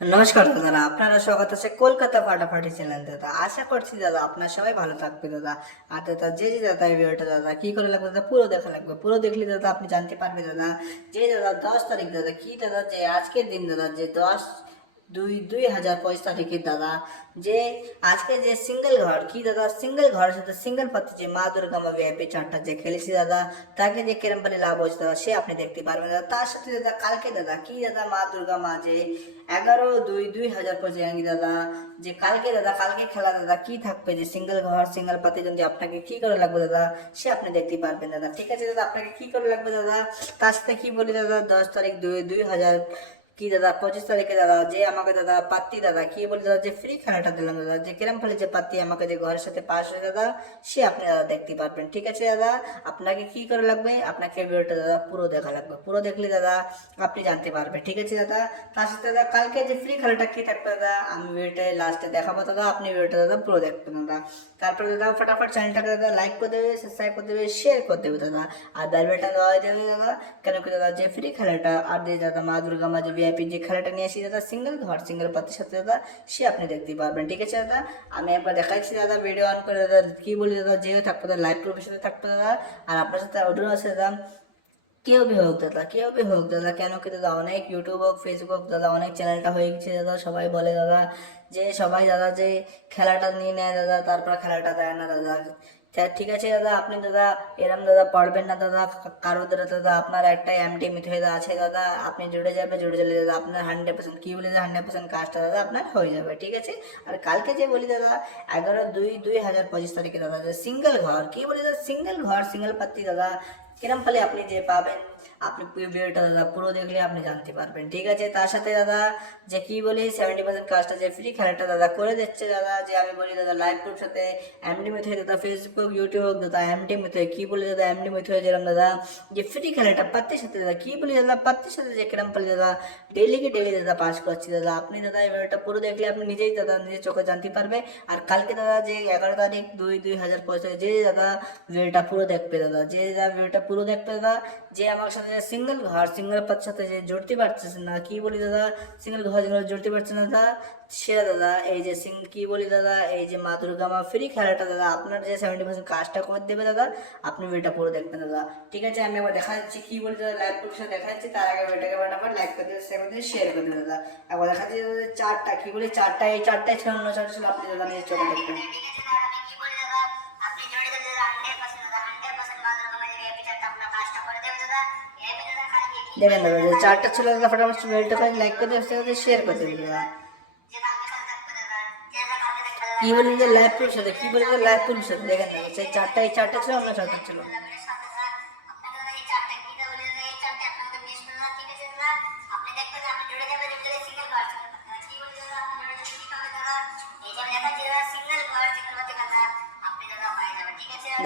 নমস্কার দাদা, আপনারা স্বাগত আছে কলকাতা ফাটাফাটি চ্যানেল দাদা। আশা করছি দাদা আপনার সবাই ভালো থাকবে দাদা। আর দাদা যে দাদা এই ভিডিওটা দাদা কি করে লাগবে দাদা, পুরো দেখা লাগবে। পুরো দেখলে দাদা আপনি জানতে পারবে দাদা যে দাদা 10 তারিখ দাদা কি দাদা, যে আজকের দিন দাদা, যে 10/2/2025 দাদা, যে আজকে যে সিঙ্গেল ঘর কি দাদা, সিঙ্গেল ঘরের সাথে সিঙ্গেল পাতি যে মা দুর্গা মা ভিআইপি চারটা যে খেলেছি দাদা, তাকে যে কেরম পালে লাভ হচ্ছে দাদা সে আপনি দেখতে পারবেন দাদা। তার সাথে দাদা কালকে দাদা কি দাদা মা দুর্গা মা যে 11/2/2025 দাদা, যে কালকে খেলা দাদা কি থাকবে, যে সিঙ্গেল ঘর সিঙ্গেল পাতি যদি আপনাকে কি করে লাগবে দাদা সে আপনি দেখতে পারবেন দাদা। ঠিক আছে দাদা, আপনাকে কি করে লাগবে দাদা, তার সাথে কি বলি দাদা, 10 তারিখ 2/2025 দাদা, যে আমাকে দাদা পাত্তি দাদা কি বলি দাদা, যে ফ্রি খেলাটা দিলাম দাদা, যে কেরম ফেলে যে পাত্তি আমাকে যে ঘরের সাথে পাস হয়ে দাদা সে আপনি দাদা দেখতে পারবেন। ঠিক আছে দাদা, আপনাকে কি করে লাগবে, আপনাকে ভিডিওটা দাদা পুরো দেখা লাগবে। পুরো দেখলে দাদা আপনি জানতে পারবেন। ঠিক আছে দাদা, তার সাথে দাদা কালকে যে ফ্রি খেলাটা কি থাকবে দাদা আমি ভিডিওটা লাস্টে দেখাবো দাদা, আপনি ভিডিওটা দাদা পুরো দেখবেন দাদা। তারপরে দাদা ফটাফট চ্যানেলটাকে দাদা লাইক করে দেবে, সাবস্ক্রাইব করে দেবে, শেয়ার করে দেবে দাদা, আর বেল বাটন দেওয়া দেবে দাদা। কেন কি দাদা যে ফ্রি খেলাটা আর যে দাদা মা দুর্গা মা যে ভিআইপি যে খেলাটা নিয়ে আসি দাদা, সিঙ্গেল ঘর সিঙ্গেল পাতির সাথে দাদা সে আপনি দেখতে পারবেন। ঠিক আছে দাদা, আমি একবার দেখাচ্ছি দাদা, ভিডিও অন করে দাদা কি বলি দাদা, যে থাকবে দাদা লাইভ প্রুফের সাথে থাকবে দাদা, আর আপনার সাথে অডিও আছে দাদা। কেউ ভি হোক দাদা, কেন কি দাদা অনেক ইউটিউব হোক ফেসবুক হোক দাদা, অনেক চ্যানেলটা হয়ে গেছে দাদা। সবাই বলে দাদা যে সবাই দাদা যে খেলাটা নিয়ে নেয় দাদা, তারপর খেলাটা দেয় না দাদা। ঠিক আছে দাদা, আপনি দাদা এরম দাদা পারবেন না দাদা কারো দ্বারা দাদা, আপনার একটা এমটি মিথ আছে দাদা, আপনি জুড়ে গেলে দাদা আপনার 100% কি বলি দাদা 100% কাজটা দাদা আপনার হয়ে যাবে। ঠিক আছে, আর কালকে যে বলি দাদা 11/2/2025 দাদা, যে সিঙ্গেল ঘর কি বলি দাদা, সিঙ্গেল ঘর সিঙ্গেল পাত্তি দাদা কিরম ফলে আপনি যে পাবেন, আপনি ভিডিওটা দাদা পুরো দেখলে আপনি জানতে পারবেন। ঠিক আছে, তার সাথে দাদা যে কি বলি 70% কাজটা যে ফ্রি খেলাটা দাদা করে দিচ্ছে দাদা, যে আমি বলি দাদা লাইভ গ্রুপ সাথে এমডি মেথড দাদা, ফেসবুক ইউটিউব হোক দাদা এমডি মেথড কি বলি দাদা, এমডি মেথড যেরকম দাদা যে ফ্রি খেলাটা পাত্তির সাথে দাদা কি বলি দাদা, পাত্তির সাথে যে কিরম ফলে দাদা ডেলি দাদা পাস করছি দাদা। আপনি দাদা এই ভিডিওটা পুরো দেখলে আপনি নিজেই দাদা নিজের চোখে জানতে পারবে। আর কালকে দাদা যে 11 তারিখ 2/2025 যে দাদা ভিডিওটা পুরো দেখবে দাদা, যে দাদা ভিডিওটা পুরো দেখবে দাদা, যে আমার সাথে সিঙ্গেল ঘর সিঙ্গেল পাতির সাথে যে জুড়তে পারছে না কি বলি দাদা, সিঙ্গেল ঘর জুড়তে পারছে না দাদা, সে দাদা এই যে কি বলি দাদা, এই যে মা দুর্গা মা ফ্রি খেলাটা দাদা আপনার যে 70% কাজটা করে দেবে দাদা, আপনি ভিডিওটা পুরো দেখবেন দাদা। ঠিক আছে, আমি একবার দেখা যাচ্ছি কি বলি দাদা, লাইভ প্রুফের দেখা যাচ্ছে, তার আগে ভিডিওটাকে ফটাফট লাইক করে দেবে, শেয়ার করে দেবে দাদা। একবার দেখা যাচ্ছে দাদা চারটা কি বলি, চারটা এই চারটায় ছিল, অন্য চারটা ছিল, আপনি দাদা নিজের চোখে দেখবেন। দেখেন দাদা যে চারটা ছিল দাদা, ফটাফট ভিডিওটাকে লাইক করে দেবে, শেয়ার করে দেবে দাদা। কি বলি যে লাইভ প্রুফের সাথে কি বলি যে লাইভ প্রুফের সাথে দেখেন দাদা, সেই চারটা এই চারটা ছিল, অন্য চারটা ছিল।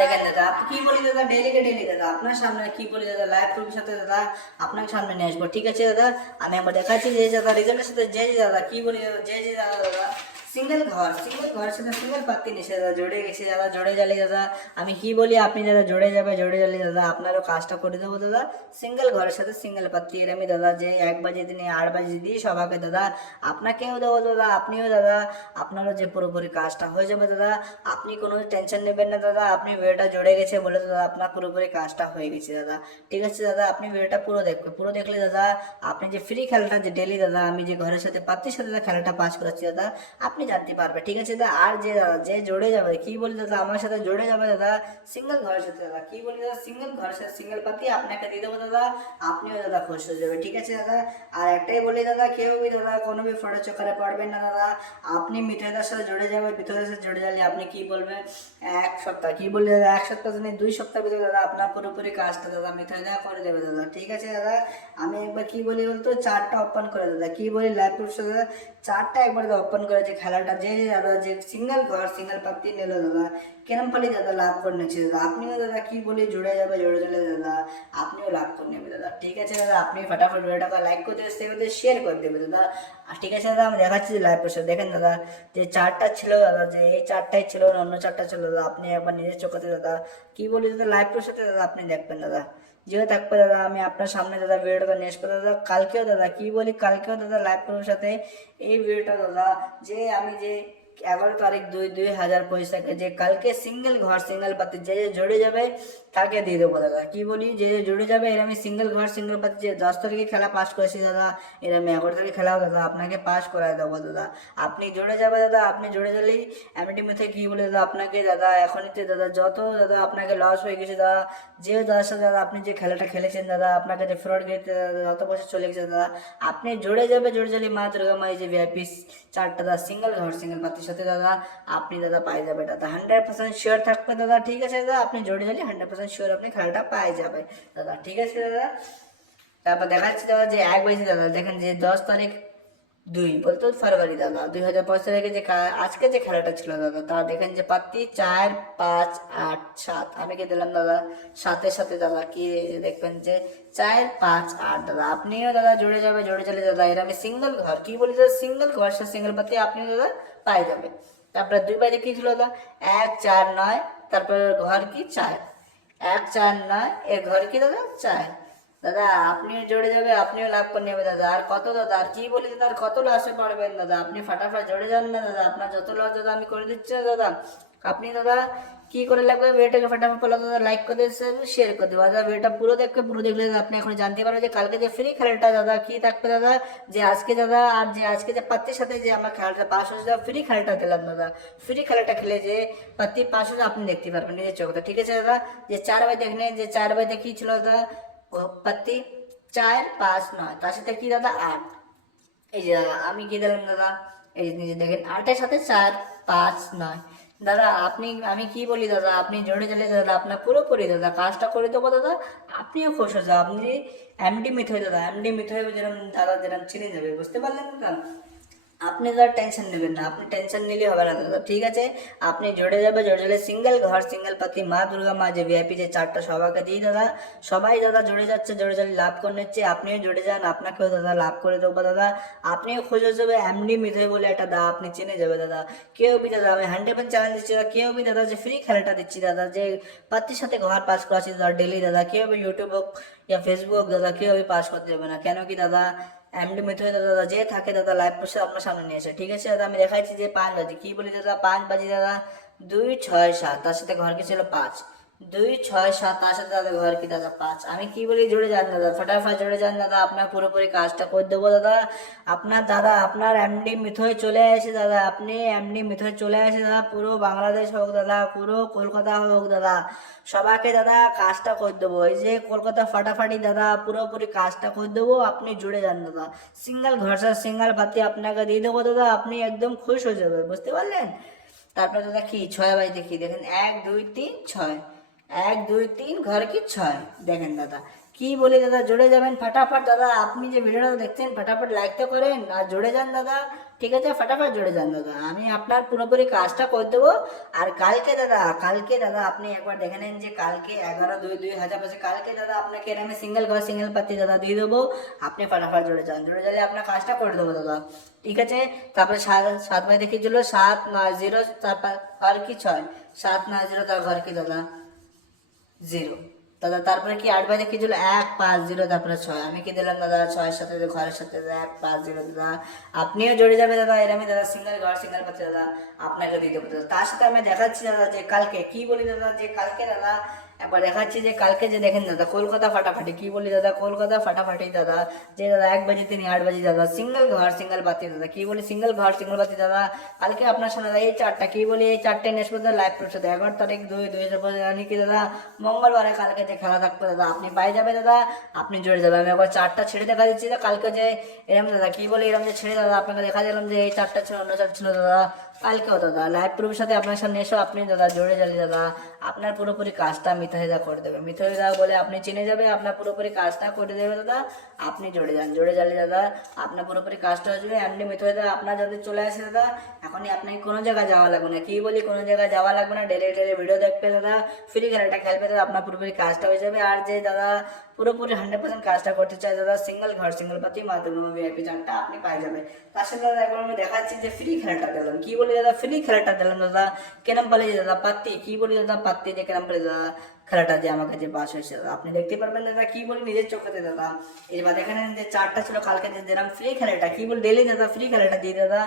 দেখেন দাদা আপনি কি বলি দাদা, ডেলি দাদা আপনার সামনে কি বলি দাদা লাইভ প্রুফের সাথে দাদা আপনার সামনে নিয়ে আসবো। ঠিক আছে দাদা, আমি একবার দেখাচ্ছি যে দাদা রেজাল্টের সাথে যে দাদা কি বলি দাদা, যে দাদা সিঙ্গেল ঘরের সাথে সিঙ্গেল পাত্তি নিচে দাদা জুড়ে গেছে দাদা, জুড়ে গেলে দাদা আমি কি বলি, আপনি দাদা জুড়ে গেলে দাদা আপনারও কাজটা করে দেবো দাদা। সিঙ্গেল ঘরের সাথে সিঙ্গেল পাত্তি এরমই দাদা, যে 1 বাজে দিনে 8 বাজে দিই সবাইকে দাদা, আপনাকেও দেবো দাদা, আপনিও দাদা আপনারও যে পুরোপুরি কাজটা হয়ে যাবে দাদা। আপনি কোনো টেনশন নেবেন না দাদা, আপনি ভিডিওটা জুড়ে গেছে বলে দাদা আপনার পুরোপুরি কাজটা হয়ে গেছে দাদা। ঠিক আছে দাদা, আপনি ভিডিওটা পুরো দেখবেন, পুরো দেখলে দাদা আপনি যে ফ্রি খেলাটা যে ডেলি দাদা আমি যে ঘরের সাথে পাত্তির সাথে দাদা খেলাটা পাস করাচ্ছি দাদা, আপনি জানতে পারবে। ঠিক আছে দাদা, আর যে দাদা যে জুড়ে যাবে কি বলি দাদা আমার সাথে জুড়ে যাবে দাদা সিঙ্গেল ঘরের সাথে দাদা কি বলি দাদা, সিঙ্গেল ঘরের সাথে সিঙ্গেল পাতি আপনাকে দিয়ে দেবো দাদা, আপনিও দাদা খুশি হয়ে যাবে। ঠিক আছে দাদা, আর একটাই বলি দাদা কেউ বি দাদা কোনো বি ফটো চক্করে পড়বেন না দাদা, আপনি মিঠুদার সাথে জুড়ে যাবে, মিঠুদার সাথে জুড়ে গেলে আপনি কি বলবেন 1 সপ্তাহ কি বলি দাদা, 1 সপ্তাহ নেই 2 সপ্তাহ ভিতরে দাদা আপনার পুরোপুরি কাজটা দাদা মিঠুদা করে দেবে দাদা। ঠিক আছে দাদা, আমি একবার কি বলি বলতো চারটা ওপেন করে দাদা কি বলি লাইভ প্রুফ দাদা, চারটা একবার ওপেন করেছে খেলাটা, যে দাদা যে সিঙ্গেল ঘর সিঙ্গেল পাতি নিল দাদা কেরম পালি দাদা লাভ করে নিচ্ছে দাদা, আপনিও দাদা কি বলি জুড়ে চলে দাদা, আপনিও লাভ করে নেবে দাদা। ঠিক আছে দাদা, আপনি ফটাফট ভিডিওটাকে লাইক করে দেবে, শেয়ার করে দেবে দাদা। আর ঠিক আছে দাদা, আমি দেখাচ্ছি যে লাইভ প্রসেস দেখেন দাদা, যে চারটা ছিল দাদা, যে এই চারটাই ছিল, অন্য চারটা ছিল দাদা, আপনি একবার নিজের চোখে দাদা কি বলি দাদা লাইভ প্রসেসে দাদা আপনি দেখবেন দাদা। যেও থাকবে দাদা আমি আপনার সামনে দাদা ভিডিওটা নিয়ে আসবো দাদা কালকেও দাদা কি বলি কালকেও দাদা লাইভ করবো সাথে এই ভিডিওটা দাদা যে আমি যে 11 তারিখ 2 2025 থেকে যে কালকে সিঙ্গেল ঘর সিঙ্গেল পাতি যে যে জুড়ে যাবে তাকে দিয়ে দেবো দাদা কি বলি যে যে জুড়ে যাবে এর আমি সিঙ্গেল ঘর সিঙ্গেল পাতি যে 10 তারিখে খেলা পাস করেছি দাদা এর আমি 11 তারিখে খেলাও দাদা আপনাকে পাস করাই দেবো দাদা আপনি জুড়ে যাবে দাদা আপনি জুড়ে গেলেই এমডি মেথে কি বলে দাদা আপনাকে দাদা এখনই দাদা যত দাদা আপনাকে লস হয়ে গেছে দাদা যে দাদার সাথে দাদা আপনি যে খেলাটা খেলেছেন দাদা আপনাকে যে ফ্রড গেতে দাদা যত বছর চলে গেছে দাদা আপনি জুড়ে যাবে জুড়ে গেলে মা দুর্গা মাই যে ভিআইপি 4টা দাদা সিঙ্গেল ঘর সিঙ্গেল পাতির সাথে দাদা আপনি দাদা পাই যাবে দাদা 100% শিওর থাকবে দাদা ঠিক আছে দাদা আপনি জুড়ে গেলে 100% শিওর আপনি খেলাটা পাই যাবে দাদা ঠিক আছে দাদা তারপর দেখাচ্ছি দাদা যে 1 বাজে দাদা দেখেন যে 10 তারিখ 2 বলতো ফেব্রুয়ারি দাদা 2025 তারিখে যে আজকে যে খেলাটা ছিল দাদা তা দেখেন যে পাত্তি 4 5 8 7 আমি কি দিলাম দাদা সাথে সাথে দাদা কি দেখবেন যে 4 5 8 দাদা আপনিও দাদা জুড়ে যাবে জুড়ে চলে দাদা এর আমি সিঙ্গেল ঘর কি বলি দাদা সিঙ্গেল ঘর সে সিঙ্গেল পাত্তি আপনি দাদা পাই যাবে তারপরে 2 বাজে কি ছিল দাদা 1 4 9 তারপরে ঘর কি 4 1 4 9 এর ঘর কি দাদা 4 দাদা আপনিও জুড়ে যাবে আপনিও লাভ করে নেবে দাদা আর কত দাদা আর কি বলি দাদা আর কত লসে পড়বেন দাদা আপনি ফাটাফাট জুড়ে যান না দাদা আপনার যত লস দাদা আমি করে দিচ্ছি না দাদা আপনি দাদা কি করে লাগবে ভিডিওটাকে ফাটাফাট পেলো দাদা লাইক করে দেবেন শেয়ার করে দেবো দাদা ভিডিওটা পুরো দেখবে পুরো দেখলে আপনি এখন জানতে পারবেন যে কালকে যে ফ্রি খেলাটা দাদা কি থাকবে দাদা যে আজকে দাদা আর যে আজকে যে পাত্তির সাথে যে আমরা খেলাটা পাস হয়েছে দাদা ফ্রি খেলাটা দিলাম দাদা ফ্রি খেলাটা খেলে যে পাত্তি পাস হয়েছে আপনি দেখতে পারবেন নিজের চোখটা ঠিক আছে দাদা যে 4 বাজে দেখলেন যে 4 বাজে কি ছিল দাদা পাত্তি 4 5 9 তার সাথে কি দাদা 8 এই যে দাদা আমি কি দিলাম দাদা এই যে নিজে দেখেন 8-এর সাথে 4 5 9 দাদা আপনি আমি কি বলি দাদা আপনি জোরে চলে দাদা আপনার পুরোপুরি দাদা কাজটা করে দেবো দাদা আপনিও খুশ হয়ে যাবেন আপনি এমডি মিথ হয়ে দাদা এমডি মিথ হয়ে যেরকম দাদা যেরকম চিনে যাবে বুঝতে পারলেন দাদা আপনি দাদা টেনশন নেবেন না আপনি টেনশন নিলে হবে না দাদা ঠিক আছে আপনি জুড়ে যাবে জুড়ে গেলে সিঙ্গেল ঘর সিঙ্গেল পাতি মা দুর্গা মা যে ভিআইপি যে 4টা সবাইকে দিই দাদা সবাই দাদা জুড়ে যাচ্ছে জুড়ে গেলে লাভ করে নিচ্ছে আপনিও জুড়ে যান আপনাকেও দাদা লাভ করে দেবো দাদা আপনিও খুঁজে যাবে এমডি মিথে বলে একটা দাদা আপনি চিনে যাবে দাদা কেউ বি দাদা আমি 100% চ্যালেঞ্জ দিচ্ছি দাদা কেউ বি দাদা যে ফ্রি খেলাটা দিচ্ছি দাদা যে পাতির সাথে ঘর পাস করাচ্ছি দাদা ডেলি দাদা কেউ বি ইউটিউব হোক या फेसबुक দাদা কেউ বি পাস করতে যাবে না কেন কি দাদা এমডি মিথ হয়ে দাদা যে থাকে দাদা লাইভ পোস্টে আপনার সামনে নিয়ে আসে ঠিক আছে দাদা আমি দেখাচ্ছি যে 5 বাজে কি বলি দাদা 5 বাজে দাদা 2 6 7 তার সাথে ঘর কি ছিল 5 2 6 7 তার সাথে দাদা ঘর কি দাদা 5 আমি কি বলি জুড়ে যান দাদা ফটাফট জুড়ে যান দাদা আপনার পুরোপুরি কাজটা করে দেবো দাদা আপনার দাদা আপনার এমডি মিথ হয়ে চলে আসে দাদা আপনি এমডি মিথ হয়ে চলে আসে দাদা পুরো বাংলাদেশ হোক দাদা পুরো কলকাতা হোক দাদা সবাইকে দাদা কাজটা করে দেবো এই যে কলকাতা ফাটাফাটি দাদা পুরোপুরি কাজটা করে দেবো আপনি জুড়ে যান দাদা সিঙ্গেল ঘর সিঙ্গেল পাতি আপনাকে দিয়ে দেবো দাদা আপনি একদম খুশ হয়ে যাবে বুঝতে পারলেন তারপর দাদা কি 6 বাজে দেখি দেখেন 1 2 3 6 1 2 3 ঘর কি 6 দেখেন দাদা কি বলি দাদা জুড়ে যাবেন ফটাফট দাদা আপনি যে ভিডিওটা দেখছেন ফটাফট লাইক তো করেন আর জুড়ে যান দাদা ঠিক আছে ফটাফট জুড়ে যান দাদা আমি আপনার পুরোপুরি কাজটা করে দেবো আর কালকে দাদা আপনি একবার দেখে নেন যে কালকে 11-2-2025 কালকে দাদা আপনাকে আমি সিঙ্গেল ঘর সিঙ্গেল পাতি দাদা দিয়ে দেবো আপনি ফটাফট জুড়ে যান জুড়ে গেলে আপনার কাজটা করে দেবো দাদা ঠিক আছে তারপরে 7 বাজে দেখিয়েছিল 7 9 0 তারপর ঘর কি 6 7 9 0 তার ঘর কি দাদা 0 দাদা তারপরে কি 8 বাজে কি ছিল 1 5 0 তারপরে 6 আমি কি দিলাম দাদা 6 সাথে ঘরের সাথে 1 5 0 দাদা আপনিও জড়ে যাবে দাদা এর আমি দাদা সিঙ্গেল ঘর সিঙ্গেল পাচ্ছি দাদা আপনাকে দিয়ে দেবো দাদা তার সাথে আমি দেখাচ্ছি দাদা যে কালকে কি বলি দাদা যে কালকে দাদা একবার দেখাচ্ছি যে কালকে যে দেখেন দাদা কলকাতা ফাটাফাটি কি বলি দাদা কলকাতা ফাটাফাটি দাদা যে দাদা 1 বাজে 3 8 বাজে দাদা সিঙ্গেল ঘর সিঙ্গেল পাতি দাদা কি বলি সিঙ্গেল ঘর সিঙ্গেল পাতি দাদা কালকে আপনার সামনে দাদা এই 4টা কি বলি এই 4টে নেক্সট পর্যন্ত লাইভ করছে 11 তারিখ 2-2025 জানি কি দাদা মঙ্গলবারে কালকে যে খেলা থাকবে দাদা আপনি পাই যাবে দাদা আপনি জুড়ে যাবে আমি একবার 4টা ছেড়ে দেখা দিচ্ছি কালকে যে এরকম দাদা কি বলি এরকম যে ছেড়ে দাদা আপনাকে দেখা দিলাম যে এই 4টা ছিল অন্য 4 ছিল দাদা কালকেও দাদা লাইভ প্রুফের সাথে আপনার সামনে এসো আপনি দাদা জুড়ে যাবে দাদা আপনার পুরোপুরি কাজটা মিথ্যাহিদা করে দেবে মিথ্যাহিদা বলে আপনি চিনে যাবে আপনার পুরোপুরি কাজটা করে দেবে দাদা আপনি জুড়ে যান জুড়ে যালে দাদা আপনার পুরোপুরি কাজটা হয়ে যাবে এমনি মিথ্যাহিদা আপনার যদি চলে আসে দাদা এখনই আপনাকে কোনো জায়গায় যাওয়া লাগবে না কি বলি কোনো জায়গায় যাওয়া লাগবে না ডেলি ভিডিও দেখবে দাদা ফ্রি খেলাটা খেলবে দাদা আপনার পুরোপুরি কাজটা হয়ে যাবে আর যে দাদা পুরোপুরি 100% কাজটা করতে চাই দাদা সিঙ্গেল ঘর সিঙ্গেল পাতি মাধ্যমে ভিআইপি 4টা আপনি পাই যাবে তার সাথে দাদা এখন আমি দেখাচ্ছি যে ফ্রি খেলাটা দিলাম কি বলি দাদা ফ্রি খেলাটা দিলাম দাদা কেরম বলে দাদা পাত্তি কি বলি দাদা পাত্তি যে কেরম বলে দাদা খেলাটা যে আমার কাছে পাস হয়েছে দাদা। আপনি দেখতে পারবেন দাদা, কি বলি নিজের চোখেতে দাদা। এবার দেখেন যে চারটা ছিল কালকে যে দিলাম ফ্রি খেলাটা, কি বলি ডেলি দাদা ফ্রি খেলাটা দিয়ে দাদা।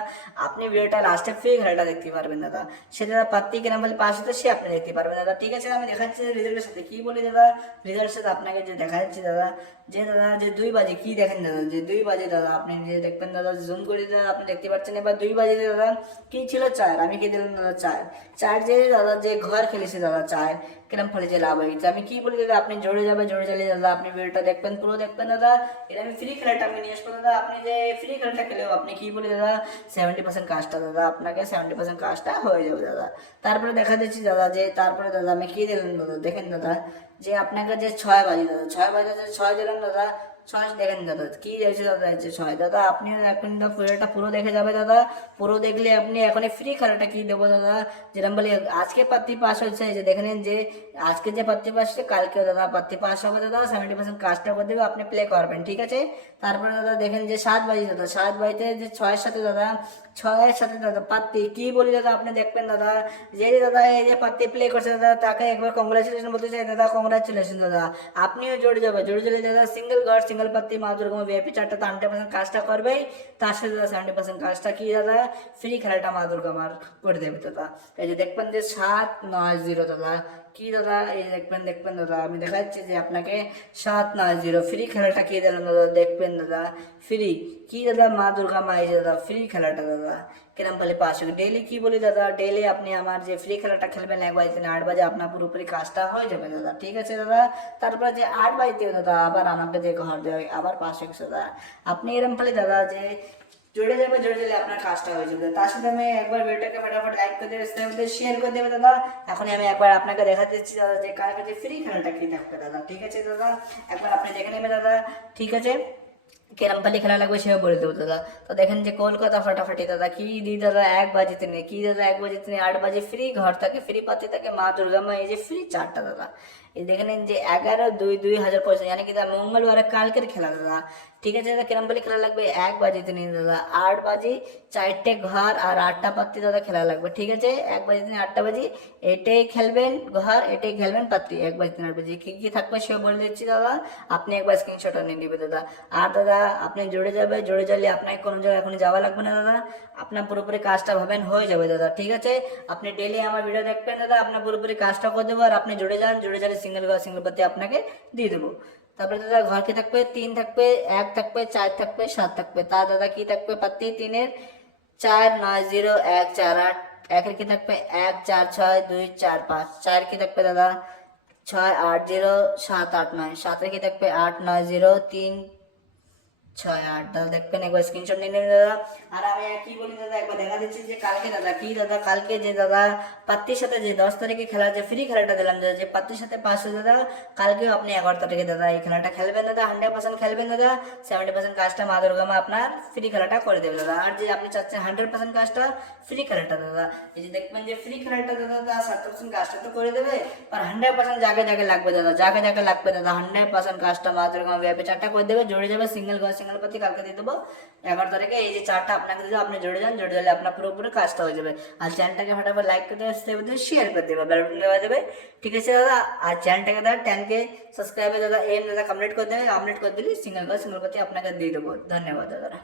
আপনি ভিডিওটা লাস্টে ফ্রি খেলাটা দেখতে পারবেন দাদা। সে দাদা পাত্তি কিরম বলে পাস হতো সে আপনি দেখতে পারবেন দাদা। ঠিক আছে, আমি দেখাচ্ছি রেজাল্টের সাথে, কি বলি দাদা রেজাল্টের সাথে আপনাকে যে দেখা যাচ্ছে দাদা, যে দাদা যে 2 বাজে, কি দেখেন দাদা যে 2 বাজে দাদা, আপনি যে দেখবেন দাদা জুম করে দাদা আপনি দেখতে পাচ্ছেন। এবার 2 বাজে দাদা কি ছিল 4, আমি কি দিলাম দাদা 4 যে দাদা যে ঘর খেলেছে দাদা 4 কিরম ফলে যে লাভ হয়েছে। আমি কি বলি দাদা, আপনি জোরে যাবে জোরে চলে দাদা, আপনি ভিডিওটা দেখবেন পুরো দেখবেন দাদা। এটা আমি ফ্রি খেলাটা আমি নিয়ে আসবো দাদা। আপনি যে ফ্রি খেলাটা খেলেও আপনি কি বলি দাদা 70% কাজটা দাদা আপনাকে 70% কাজটা হয়ে যাবে দাদা। তারপরে দেখা দিচ্ছি দাদা যে তারপরে দাদা আমি কি দিলাম দাদা, দেখেন দাদা যে আপনাকে যে 6 বাজে দাদা 6 বাজে 6 দিলাম দাদা। 6 দেখেন দাদা কি যাচ্ছে দাদা, যাচ্ছে 6 দাদা। আপনি এখন ভিডিওটা পুরো দেখে যাবে দাদা। পুরো দেখলে আপনি এখন ফ্রি খেলাটা কি দেবো দাদা, যেরকম বলি আজকে পাত্তি পাস হয়েছে, যে দেখে নিন যে আজকে যে পাত্তি পাস হচ্ছে কালকে দাদা পাত্তি পাস হবে দাদা। 70% কাজটা করে দেবে, আপনি প্লে করবেন। ঠিক আছে, তারপরে দাদা দেখেন যে 7 বাজে দাদা 7 বাজতে যে 6-এর সাথে দাদা 6-এর সাথে দাদা পাত্তি কি বলি দাদা, আপনি দেখবেন দাদা যে দাদা এই যে পাত্তি প্লে করছে দাদা তাকে একবার কংগ্রাচুলেশন বলতে চাই দাদা। কংগ্রাচুলেশন দাদা, আপনিও জড়ে যাবে জড়ে চলে দাদা। সিঙ্গেল ঘর সিঙ্গেল পাত্তি মা দুর্গা ভিআইপি চারটা তো 100% কাজটা করবে, তার সাথে দাদা 70% কাজটা কি দাদা ফ্রি খেলাটা মা দুর্গা আমার করে দেবে দাদা। এই যে দেখবেন যে 790 দাদা কি দাদা, এই দেখবেন দেখবেন দাদা আমি দেখাচ্ছি যে আপনাকে 790 ফ্রি খেলাটা কি দিলাম দাদা, দেখবেন দাদা ফ্রি কি দাদা মা দুর্গা মা এই যে দাদা ফ্রি খেলাটা দাদা কিরম বলে পাস হবে। ডেলি কি বলি দাদা, ডেলি আপনি আমার যে ফ্রি খেলাটা খেলবেন 1 বাজে 8 বাজে আপনার পুরোপুরি কাজটা হয়ে যাবে দাদা। ঠিক আছে দাদা, তারপরে যে 8 বাজতে দাদা আবার আমাকে যে ঘর দেওয়া আবার পাস হয়ে দাদা। আপনি এরম ফলে দাদা যে জুড়ে যাবে জুড়ে গেলে আপনার কাজটা হয়ে যাবে। তার সাথে আমি একবার ভিডিওটাকে ফটাফট লাইক করে দেবে, শেয়ার করে দেবে দাদা। এখন আমি একবার আপনাকে দেখা দিচ্ছি দাদা যে কার কাছে ফ্রি খেলাটা কি থাকবে দাদা। ঠিক আছে দাদা, একবার আপনি দেখে নেবে দাদা। ঠিক আছে, কেরম পালি খেলা লাগবে সেও বলে দেবো দাদা। তো দেখেন যে কলকাতা ফাটাফাটি দাদা কি দি দাদা 1 বাজে তিনি কি দাদা 1 বাজে তিনি 8 বাজে ফ্রি ঘর থাকে ফ্রি পাতে থাকে মা দুর্গা মা এই যে ফ্রি চারটা দাদা। এই দেখে নিন যে 11-2-2025 यानी कि दादा मंगलवार কালকের খেলা দাদা। ঠিক আছে দাদা, কিরম বলে খেলা লাগবে 1 বাজে তিনি দাদা 8 বাজে 4টে ঘর আর 8টা পাত্তি দাদা খেলা লাগবে। ঠিক আছে, 1 বাজে তিনি 8টা বাজে এটাই খেলবেন ঘর এটাই খেলবেন পাত্তি 1 বাজে তিনি 8 বাজে কি কি থাকবে সেও বলে দিচ্ছি দাদা। আপনি একবার স্ক্রিনশট নিয়ে নেবে দাদা। আর দাদা আপনি জুড়ে যাবে জুড়ে গেলে আপনাকে কোনো জায়গায় এখন যাওয়া লাগবে না দাদা, আপনার পুরোপুরি কাজটা ভাবেন হয়ে যাবে দাদা। ঠিক আছে, আপনি ডেলি আমার ভিডিও দেখবেন দাদা, আপনার পুরোপুরি কাজটা করে দেবো। আর আপনি জুড়ে যান জুড়ে গেলে সিঙ্গেল ঘর সিঙ্গেল পাতি আপনাকে দিয়ে দেবো। তারপরে দাদা ঘর কি থাকবে 3 থাকবে 1 থাকবে 4 থাকবে 7 থাকবে। তা দাদা কি থাকবে পাতি 3-এর 4-9-0-1-4-8 1-এর কি থাকবে 1-4-6-2-4-5 4 কি থাকবে দাদা 6-8-0-7-8-9 7-এর কি থাকবে 8-9-0-3-6-8 দাদা দেখবেন একবার স্ক্রিনশট নিয়ে নেবেন দাদা। আর আমি কি বলি দাদা একবার দেখা দিচ্ছি যে কালকে দাদা কি দাদা কালকে যে দাদা পাত্তির সাথে যে 10 তারিখে খেলা যে ফ্রি খেলাটা দিলাম দাদা যে পাত্তির সাথে পাস হয়ে দাদা কালকেও আপনি 11 তারিখে দাদা এই খেলাটা খেলবেন দাদা 100% খেলবেন দাদা। 70% কাজটা মা দুর্গা মা আপনার ফ্রি খেলাটা করে দেবে দাদা। আর যে আপনি চাচ্ছেন 100% কাজটা ফ্রি খেলাটা দাদা এই যে দেখবেন যে ফ্রি খেলাটা দাদা 70% কাজটা তো করে দেবে, আর 100% জায়গায় জায়গায় লাগবে দাদা জায়গায় জায়গায় লাগবে দাদা 100% কাজটা মা দুর্গা মা ভিআইপি চারটা করে দেবে। জড়ে যাবে সিঙ্গেল ঘর সিঙ্গেল পাতি কালকে দিয়ে দেবো 11 তারিখে এই যে চারটা আপনাকে দিয়ে দেবো। আপনি জড়ে যান জড়ে গেলে আপনার পুরোপুরি কাজটা হয়ে যাবে। আর চ্যানেলটাকে ফটাফট লাইক করে দেবে শেয়ার করে দেবে বেল বাটন দেওয়া যাবে। ঠিক আছে দাদা, আর চ্যানেলটাকে দাদা 10K সাবস্ক্রাইবার দাদা এম দাদা কমপ্লিট করে দেবে। কমপ্লিট করে দিলে সিঙ্গেল ঘর সিঙ্গেল পাতি আপনাকে দিয়ে দেবো। ধন্যবাদ দাদা।